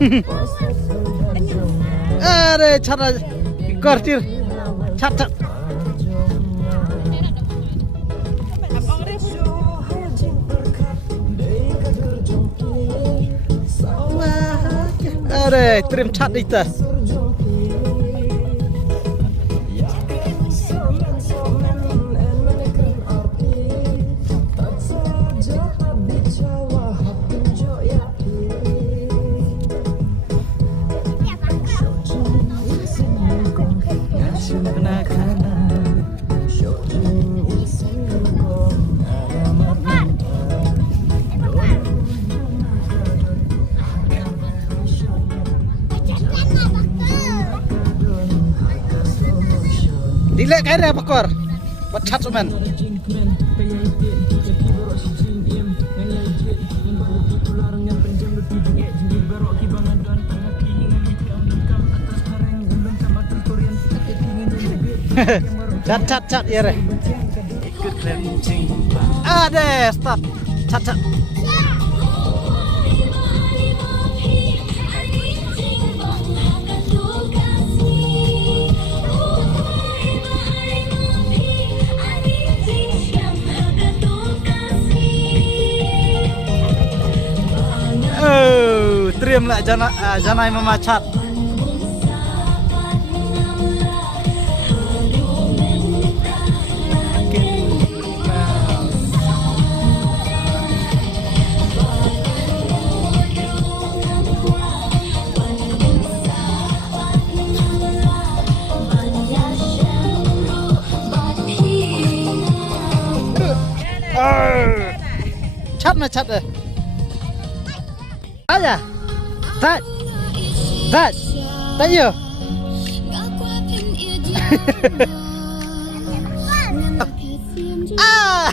अरे छाता गर्तिर छात छात अरे trim छात itu Dilek kaya apa kor? Buat chat cuman. Cat ya re. Ada start. Cat. Trim lah janai memacat. Cat deh. Aja. That. Tayo. Ah.